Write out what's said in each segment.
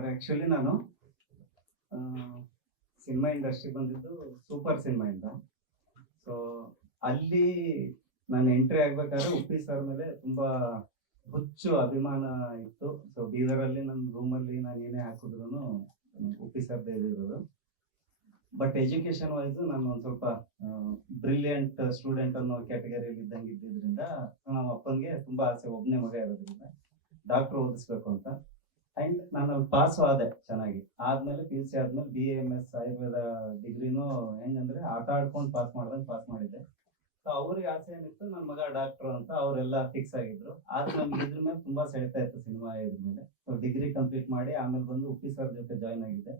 Sir actually ನಾನು cinema industry ಬಂದಿದ್ದು super ಸಿನಿಮಾಯಿಂದ. So ಅಲ್ಲಿ ನಾನು ಎಂಟ್ರಿ ಆಗ್ಬೇಕಾದ್ರೆ ಉಪ್ಪಿ ಸರ್ ಮೇಲೆ ತುಂಬಾ ಹುಚ್ಚು ಅಭಿಮಾನ ಇತ್ತು. ಸೊ ಬೀದರಲ್ಲಿ ನನ್ನ ರೂಮಲ್ಲಿ ನಾನು ಏನೇ ಹಾಕಿದ್ರು ಉಪ್ಪಿ ಸರ್ ಇರೋದು. ಬಟ್ ಎಜುಕೇಶನ್ ವೈಸ್ ನಾನು ಒಂದು ಸ್ವಲ್ಪ ಬ್ರಿಲಿಯಂಟ್ ಸ್ಟೂಡೆಂಟ್ ಅನ್ನೋ ಕ್ಯಾಟಗರಿಯಲ್ಲಿ ಇದ್ದಂಗೆ ಇದ್ದಿದ್ರಿಂದ ನಮ್ಮ ಅಪ್ಪನಿಗೆ ತುಂಬಾ ಆಸೆ, ಒಬ್ಬನೇ ಮಗ ಇರೋದ್ರಿಂದ ಡಾಕ್ಟರ್ ಓದಿಸ್ಬೇಕು ಅಂತ. ಅಂಡ್ ನಾನು ಅಲ್ಲಿ ಪಾಸ್ ಆದೆ ಚೆನ್ನಾಗಿ. ಆದ್ಮೇಲೆ ಪಿ ಯು ಸಿ ಆದ್ಮೇಲೆ BAMS ಆಯುರ್ವೇದ ಡಿಗ್ರಿನೂ ಹೆಂಗಂದ್ರೆ ಆಟ ಆಡ್ಕೊಂಡು ಪಾಸ್ ಮಾಡಿದ್ದೆ. ಸೊ ಅವ್ರಿಗೆ ಆಸೆ ಏನಿತ್ತು ನನ್ನ ಮಗ ಡಾಕ್ಟರ್ ಅಂತ, ಅವರೆಲ್ಲ ಫಿಕ್ಸ್ ಆಗಿದ್ರು. ಆದ್ರೆ ನಮ್ಗೆ ಇದ್ರ ಮೇಲೆ ತುಂಬಾ ಸೆಳೆತಾ ಇತ್ತು ಸಿನಿಮಾ ಇದ್ರ ಮೇಲೆ. ಸೊ ಡಿಗ್ರಿ ಕಂಪ್ಲೀಟ್ ಮಾಡಿ ಆಮೇಲೆ ಬಂದು ಉಪ್ಪಿ ಸರ್ ಜೊತೆ ಜಾಯ್ನ್ ಆಗಿದ್ದೆ.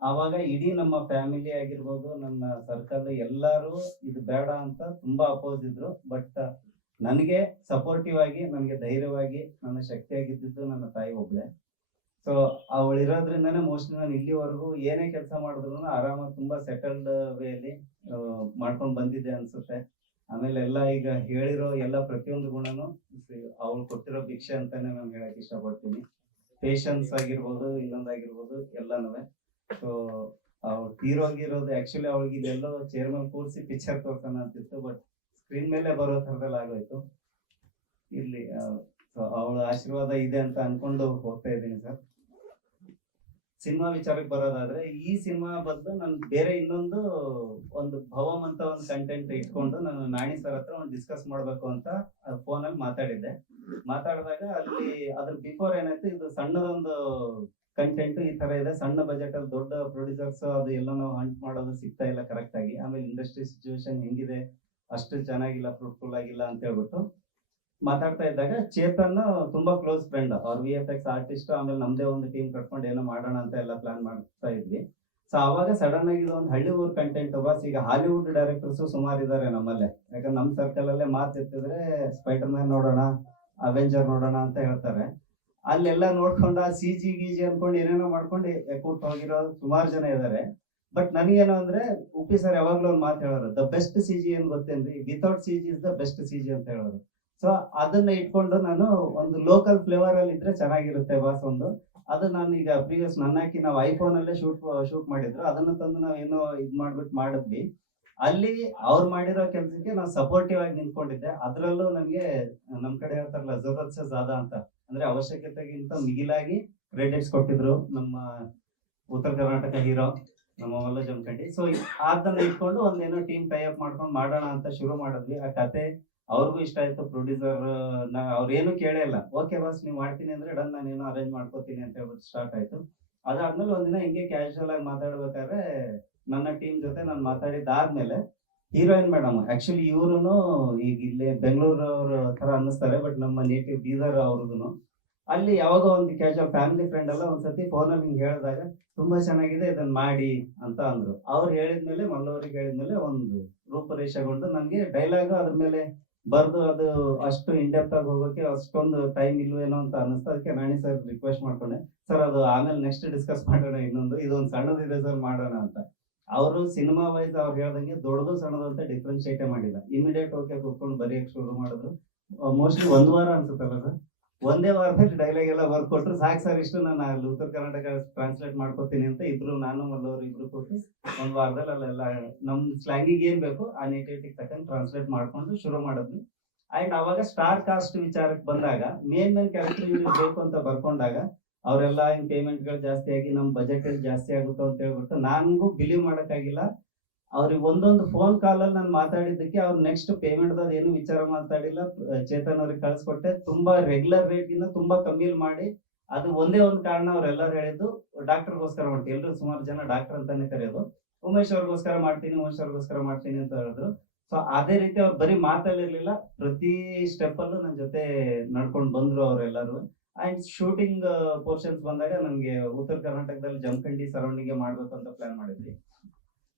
ಆವಾಗ ಇಡೀ ನಮ್ಮ ಫ್ಯಾಮಿಲಿ ಆಗಿರ್ಬೋದು, ನನ್ನ ಸರ್ಕಲ್ ಎಲ್ಲರೂ ಇದು ಬೇಡ ಅಂತ ತುಂಬಾ ಅಪೋಸ್ ಇದ್ರು. ಬಟ್ ನನಗೆ ಸಪೋರ್ಟಿವ್ ಆಗಿ, ನನಗೆ ಧೈರ್ಯವಾಗಿ, ನನ್ನ ಶಕ್ತಿಯಾಗಿದ್ದು ನನ್ನ ತಾಯಿ ಒಬ್ಳೆ. ಸೊ ಅವಳು ಇರೋದ್ರಿಂದಾನೇ ಮೋಸ್ಟ್ಲಿ ನಾನು ಇಲ್ಲಿವರೆಗೂ ಏನೇ ಕೆಲಸ ಮಾಡಿದ್ರು ಆರಾಮಾಗಿ ತುಂಬಾ ಸೆಟಲ್ಡ್ ವೇಲಿ ಮಾಡ್ಕೊಂಡು ಬಂದಿದ್ದೆ ಅನ್ಸುತ್ತೆ. ಆಮೇಲೆ ಎಲ್ಲ ಈಗ ಹೇಳಿರೋ ಎಲ್ಲ ಪ್ರತಿಯೊಂದು ಗುಣನು ಅವಳು ಕೊಟ್ಟಿರೋ ಭಿಕ್ಷೆ ಅಂತಾನೆ ನಾನು ಹೇಳಕ್ ಇಷ್ಟಪಡ್ತೀನಿ. ಪೇಶನ್ಸ್ ಆಗಿರ್ಬೋದು, ಇನ್ನೊಂದಾಗಿರ್ಬೋದು ಎಲ್ಲಾನು. ಸೊ ಅವ್ಳು ತೀರೋಗಿರೋದು ಆಕ್ಚುಲಿ ಅವಳಿಗೆ ಇದೆಲ್ಲೋ ಚೇರ್ ಮೇಲೆ ಕೂರಿಸಿ ಪಿಕ್ಚರ್ ತೋರ್ಸೋಣ ಅಂತಿತ್ತು. ಬಟ್ ಸ್ಕ್ರೀನ್ ಮೇಲೆ ಬರೋ ಥರದಲ್ಲಿ ಆಗೋಯ್ತು. ಇಲ್ಲಿ ಅವಳ ಆಶೀರ್ವಾದ ಇದೆ ಅಂತ ಅನ್ಕೊಂಡು ಹೋಗ್ತಾ ಇದ್ದೀನಿ ಸರ್. ಸಿನಿಮಾ ವಿಚಾರಕ್ಕೆ ಬರೋದಾದ್ರೆ, ಈ ಸಿನಿಮಾ ಬದಲು ನಾನು ಬೇರೆ ಒಂದು ಭವಮ್ ಅಂತ ಒಂದು ಕಂಟೆಂಟ್ ಇಟ್ಕೊಂಡು ನಾನು ನಾಣಿ ಸರ್ ಹತ್ರ ಒಂದು ಡಿಸ್ಕಸ್ ಮಾಡ್ಬೇಕು ಅಂತ ಫೋನಲ್ಲಿ ಮಾತಾಡಿದ್ದೆ. ಮಾತಾಡಿದಾಗ ಅಲ್ಲಿ ಅದ್ರ ಬಿಫೋರ್ ಏನಾಯ್ತು, ಇದು ಸಣ್ಣದೊಂದು ಕಂಟೆಂಟ್ ಈ ತರ ಇದೆ, ಸಣ್ಣ ಬಜೆಟ್ ಅಲ್ಲಿ ದೊಡ್ಡ ಪ್ರೊಡ್ಯೂಸರ್ಸ್ ಅದು ಎಲ್ಲ ನಾವು ಹಂಟ್ ಮಾಡೋದು ಸಿಗ್ತಾ ಇಲ್ಲ ಕರೆಕ್ಟ್ ಆಗಿ. ಆಮೇಲೆ ಇಂಡಸ್ಟ್ರಿ ಸಿಚುವೇಶನ್ ಹೆಂಗಿದೆ, ಅಷ್ಟು ಚೆನ್ನಾಗಿಲ್ಲ, ಫ್ರೂಟ್ಫುಲ್ ಆಗಿಲ್ಲ ಅಂತ ಹೇಳ್ಬಿಟ್ಟು ಮಾತಾಡ್ತಾ ಇದ್ದಾಗ, ಚೇತನ್ ತುಂಬಾ ಕ್ಲೋಸ್ ಫ್ರೆಂಡ್, ಅವ್ರ VFX ಆರ್ಟಿಸ್ಟ್. ಆಮೇಲೆ ನಮ್ದೇ ಒಂದು ಟೀಮ್ ಕಟ್ಕೊಂಡು ಏನೋ ಮಾಡೋಣ ಅಂತ ಎಲ್ಲ ಪ್ಲಾನ್ ಮಾಡ್ತಾ ಇದ್ವಿ. ಸೊ ಅವಾಗ ಸಡನ್ ಆಗಿ ಒಂದು ಹಳ್ಳಿ ಊರ್ ಕಂಟೆಂಟ್ ಬಸ್. ಈಗ ಹಾಲಿವುಡ್ ಡೈರೆಕ್ಟರ್ಸ್ ಸುಮಾರು ಇದಾರೆ ನಮ್ಮಲ್ಲೇ. ಯಾಕಂದ್ರೆ ನಮ್ಮ ಸರ್ಕಲ್ ಅಲ್ಲೇ ಮಾತಿರ್ತಿದ್ರೆ ಸ್ಪೈಡರ್ ಮ್ಯಾನ್ ನೋಡೋಣ, ಅವೆಂಜರ್ ನೋಡೋಣ ಅಂತ ಹೇಳ್ತಾರೆ. ಅಲ್ಲೆಲ್ಲ ನೋಡ್ಕೊಂಡು ಆ CG ಗೀಜಿ ಅನ್ಕೊಂಡು ಏನೇನೋ ಮಾಡ್ಕೊಂಡು ಕೂಟ್ ಹೋಗಿರೋ ಸುಮಾರು ಜನ ಇದಾರೆ. ಬಟ್ ನನಗೇನು ಅಂದ್ರೆ, ಉಪ್ಪಿ ಸರ್ ಯಾವಾಗ್ಲೂ ಒಂದು ಮಾತು ಹೇಳೋರು, ದ ಬೆಸ್ಟ್ CG ಏನ್ ಗೊತ್ತೇನ್ರಿ, without CG is the best CG ಅಂತ ಹೇಳೋರು. ಸೊ ಅದನ್ನ ಇಟ್ಕೊಂಡು ನಾನು ಒಂದು ಲೋಕಲ್ ಫ್ಲೇವರ್ ಅಲ್ಲಿ ಇದ್ರೆ ಚೆನ್ನಾಗಿರುತ್ತೆ ಬಾಸ್. ಅದು ನಾನು ಈಗ ಪ್ರೀವಿಯಸ್ ನನ್ನಾಕಿ ನಾವು ಐಫೋನ್ ಅಲ್ಲೇ ಶೂಟ್ ಮಾಡಿದ್ರು, ಅದನ್ನ ತಂದು ನಾವು ಏನೋ ಇದ್ ಮಾಡಿದ್ವಿ. ಅಲ್ಲಿ ಅವ್ರು ಮಾಡಿರೋ ಕೆಲ್ಸಕ್ಕೆ ನಾವು ಸಪೋರ್ಟಿವ್ ಆಗಿ ನಿಂತ್ಕೊಂಡಿದ್ದೆ. ಅದ್ರಲ್ಲೂ ನನಗೆ ನಮ್ ಕಡೆ ಹೇಳ್ತಾರಲ್ಲ ಜಬರ್ದಸ್ತ್ ಜ್ಯಾದಾ ಅಂತ, ಅಂದ್ರೆ ಅವಶ್ಯಕತೆಗಿಂತ ಮಿಗಿಲಾಗಿ ಕ್ರೆಡಿಟ್ಸ್ ಕೊಟ್ಟಿದ್ರು ನಮ್ಮ ಉತ್ತರ ಕರ್ನಾಟಕ ಹೀರೋ ನಮ್ಮ ಮಲ್ಲ ಜಮಖಂಡಿ. ಸೊ ಅದನ್ನ ಇಟ್ಕೊಂಡು ಒಂದೇನೋ ಟೀಮ್ ಟೈ ಅಪ್ ಮಾಡ್ಕೊಂಡು ಮಾಡೋಣ ಅಂತ ಶುರು ಮಾಡಿದ್ವಿ. ಆ ಕತೆ ಅವ್ರಿಗೂ ಇಷ್ಟ ಆಯ್ತು. ಪ್ರೊಡ್ಯೂಸರ್ ಅವ್ರೇನು ಕೇಳೇ ಇಲ್ಲ, ಓಕೆ ಬಾಸ್ ನೀವು ಮಾಡ್ತೀನಿ ಅಂದ್ರೆ ಡನ್, ನಾನೇನೋ ಅರೇಂಜ್ ಮಾಡ್ಕೋತೀನಿ ಅಂತ ಹೇಳ್ಬಿಟ್ಟು ಸ್ಟಾರ್ಟ್ ಆಯ್ತು. ಅದಾದ್ಮೇಲೆ ಒಂದಿನ ಹಿಂಗೆ ಕ್ಯಾಶುವಲ್ ಆಗಿ ಮಾತಾಡ್ಬೇಕಾದ್ರೆ ನನ್ನ ಟೀಮ್ ಜೊತೆ ನಾನು ಮಾತಾಡಿದ್ದಾದ್ಮೇಲೆ, ಹೀರೋಯಿನ್ ಮೇಡಮ್ ಆಕ್ಚುಲಿ ಇವ್ರು ಈಗ ಇಲ್ಲಿ ಬೆಂಗಳೂರವ್ರ ತರ ಅನ್ನಿಸ್ತಾರೆ, ಬಟ್ ನಮ್ಮ ನೇಟಿವ್ ಬೀದರ್ ಅವ್ರದ್ದು. ಅಲ್ಲಿ ಯಾವಾಗ ಒಂದು ಕ್ಯಾಶುವಲ್ ಫ್ಯಾಮಿಲಿ ಫ್ರೆಂಡ್ ಎಲ್ಲ ಒಂದ್ಸತಿ ಫೋನಲ್ಲಿ ಹಿಂಗೆ ಹೇಳಿದಾಗ ತುಂಬಾ ಚೆನ್ನಾಗಿದೆ ಇದನ್ನ ಮಾಡಿ ಅಂತ ಅಂದ್ರು. ಅವ್ರು ಹೇಳಿದ್ಮೇಲೆ, ಮಲ್ಲವರಿಗೆ ಹೇಳಿದ್ಮೇಲೆ ಒಂದು ರೂಪುರೇಷೆಗೊಂಡು ನನಗೆ ಡೈಲಾಗ್ ಅದ್ರ ಮೇಲೆ ಬರ್ದು ಅದು ಅಷ್ಟು ಇಂಡೆಪ್ತ್ ಆಗಿ ಹೋಗೋಕೆ ಅಷ್ಟೊಂದು ಟೈಮ್ ಇಲ್ವೇನೋ ಅಂತ ಅನ್ನಿಸ್ತು. ಅದಕ್ಕೆ ನಾಣಿ ಸರ್ ರಿಕ್ವೆಸ್ಟ್ ಮಾಡ್ಕೊಂಡೆ, ಸರ್ ಅದು ಆಮೇಲೆ ನೆಕ್ಸ್ಟ್ ಡಿಸ್ಕಸ್ ಮಾಡೋಣ, ಇದೊಂದು ಸಣ್ಣದಿದೆ ಸರ್ ಮಾಡೋಣ ಅಂತ. ಅವರು ಸಿನಿಮಾ ವೈಸ್ ಅವ್ರು ಹೇಳ್ದಂಗೆ ದೊಡ್ಡದು ಸಣ್ಣದು ಅಂತ ಡಿಫ್ರೆನ್ಶಿಯೇಟೇ ಮಾಡಿಲ್ಲ. ಇಮಿಡಿಯೇಟ್ ಓಕೆ ಕೂತ್ಕೊಂಡು ಬರೆಯಕ್ಕೆ ಶುರು ಮಾಡಿದ್ರು. ಮೋಸ್ಟ್ಲಿ 1 ವಾರ ಅನ್ಸುತ್ತಲ್ಲ ಸರ್, ಒಂದೇ ವಾರದಲ್ಲಿ ಡೈಲಾಗ್ ಎಲ್ಲ ವರ್ಕ್ ಕೊಟ್ಟರು. ಸಾಕು ಸರ್ ಇಷ್ಟು ನಾನು ಅಲ್ಲಿ ಉತ್ತರ ಕರ್ನಾಟಕ ಟ್ರಾನ್ಸ್ಲೇಟ್ ಮಾಡ್ಕೋತೀನಿ ಅಂತ ಇಬ್ರು, ನಾನು ಮಲ್ಲವರು ಇಬ್ರು ಕೊಟ್ಟು 1 ವಾರದಲ್ಲಿ ಅಲ್ಲೆಲ್ಲ ನಮ್ ಸ್ಲ್ಯಾಂಗಿಗೆ ಏನ್ ಬೇಕು ಆ ನೇಟಿವಿಟಿಗೆ ತಕ್ಕಂಗೆ ಟ್ರಾನ್ಸ್ಲೇಟ್ ಮಾಡ್ಕೊಂಡು ಶುರು ಮಾಡಿದ್ವಿ. ಅಂಡ್ ಅವಾಗ ಸ್ಟಾರ್ ಕಾಸ್ಟ್ ವಿಚಾರಕ್ಕೆ ಬಂದಾಗ, ಮೇನ್ ಕ್ಯಾರೆಕ್ಟರ್ ಬೇಕು ಅಂತ ಬರ್ಕೊಂಡಾಗ ಅವರೆಲ್ಲ ಹಿಂಗ್ ಪೇಮೆಂಟ್ಗಳು ಜಾಸ್ತಿ ಆಗಿ ನಮ್ ಬಜೆಟ್ ಜಾಸ್ತಿ ಆಗುತ್ತೋ ಅಂತ ಹೇಳ್ಬಿಟ್ಟು ನನಗೂ ಬಿಲೀವ್ ಮಾಡಕ್ಕಾಗಿಲ್ಲ. ಅವ್ರಿಗೆ ಒಂದೊಂದು ಫೋನ್ ಕಾಲ್ ಅಲ್ಲಿ ನಾನು ಮಾತಾಡಿದ್ದಕ್ಕೆ ಅವ್ರು ನೆಕ್ಸ್ಟ್ ಪೇಮೆಂಟ್ ಏನು ವಿಚಾರ ಮಾತಾಡಿಲ್ಲ. ಚೇತನ್ ಅವ್ರಿಗೆ ಕಳ್ಸಿಕೊಟ್ಟೆ, ತುಂಬಾ ರೆಗ್ಯುಲರ್ ರೇಟ್ ಗಿನ್ನ ತುಂಬಾ ಕಮ್ಮಿಲ್ ಮಾಡಿ. ಅದು ಒಂದೇ ಒಂದು ಕಾರಣ, ಅವ್ರೆಲ್ಲರೂ ಹೇಳಿದ್ದು ಡಾಕ್ಟರ್ಗೋಸ್ಕರ ಮಾಡ್ತೀನಿ, ಎಲ್ಲರೂ ಸುಮಾರು ಜನ ಡಾಕ್ಟರ್ ಅಂತಾನೆ ಕರೆಯೋದು, ಉಮೇಶ್ ಅವ್ರಿಗೋಸ್ಕರ ಮಾಡ್ತೀನಿ ಅಂತ ಹೇಳಿದ್ರು. ಸೊ ಅದೇ ರೀತಿ ಅವ್ರು ಬರೀ ಮಾತಲ್ಲಿರ್ಲಿಲ್ಲ, ಪ್ರತಿ ಸ್ಟೆಪ್ ಅಲ್ಲೂ ನನ್ನ ಜೊತೆ ನಡ್ಕೊಂಡು ಬಂದ್ರು ಅವರೆಲ್ಲರೂ. ಅಂಡ್ ಶೂಟಿಂಗ್ ಪೋರ್ಷನ್ಸ್ ಬಂದಾಗ ನನ್ಗೆ ಉತ್ತರ ಕರ್ನಾಟಕದಲ್ಲಿ ಜಮಖಂಡಿ ಸರೌಂಡಿಂಗ್ ಮಾಡ್ಬೇಕು ಅಂತ ಪ್ಲಾನ್ ಮಾಡಿದ್ವಿ.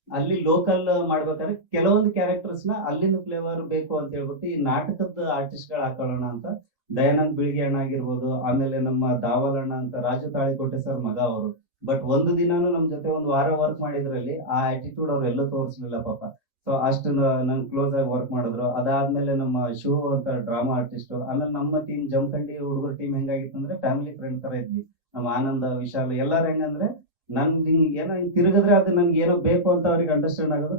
ಅಲ್ಲಿ ಲೋಕಲ್ ಮಾಡ್ಬೇಕಾದ್ರೆ ಕೆಲವೊಂದು ಕ್ಯಾರೆಕ್ಟರ್ಸ್ ನ ಅಲ್ಲಿನ ಫ್ಲೇವರ್ ಬೇಕು ಅಂತ ಹೇಳ್ಬಿಟ್ಟು ಈ ನಾಟಕದ ಆರ್ಟಿಸ್ಟ್ ಗಳು ಹಾಕೊಳ್ಳೋಣ ಅಂತ ದಯಾನಂದ್ ಬಿಳಿಗಿ ಅಣ್ಣ ಆಗಿರ್ಬೋದು, ಆಮೇಲೆ ನಮ್ಮ ದಾವಲ್ ಅಣ್ಣ ಅಂತ ರಾಜು ತಾಳಿಕೋಟೆ ಸರ್ ಮಗ ಅವರು. ಬಟ್ ಒಂದು ದಿನಾನು ನಮ್ ಜೊತೆ 1 ವಾರ ವರ್ಕ್ ಮಾಡಿದ್ರಲ್ಲಿ ಆ ಆಟಿಟ್ಯೂಡ್ ಅವ್ರೆಲ್ಲ ತೋರಿಸ್ಲಿಲ್ಲ ಪಾಪ. ಸೊ ಅಷ್ಟು ನನ್ ಕ್ಲೋಸ್ ಆಗಿ ವರ್ಕ್ ಮಾಡಿದ್ರು. ಅದಾದ್ಮೇಲೆ ನಮ್ಮ ಶಿವ ಅಂತ ಡ್ರಾಮಾ ಆರ್ಟಿಸ್ಟ್. ಆಮೇಲೆ ನಮ್ಮ ಟೀಮ್ ಜಮಖಂಡಿ ಹುಡುಗರ ಟೀಮ್ ಹೆಂಗಾಗಿತ್ತು ಅಂದ್ರೆ ಫ್ಯಾಮಿಲಿ ಫ್ರೆಂಡ್ ತರ ಇದ್ವಿ. ನಮ್ಮ ಆನಂದ ವಿಶಾಲ್ ಎಲ್ಲಾರು ಹೆಂಗಂದ್ರೆ ನನ್ಗೆ ಹಿಂಗ್ ಏನೋ ಹಿಂಗ್ ತಿರುಗಿದ್ರೆ ಅದು ನನ್ಗೆ ಏನೋ ಬೇಕು ಅಂತ ಅವ್ರಿಗೆ ಅಂಡರ್ಸ್ಟ್ಯಾಂಡ್ ಆಗೋದು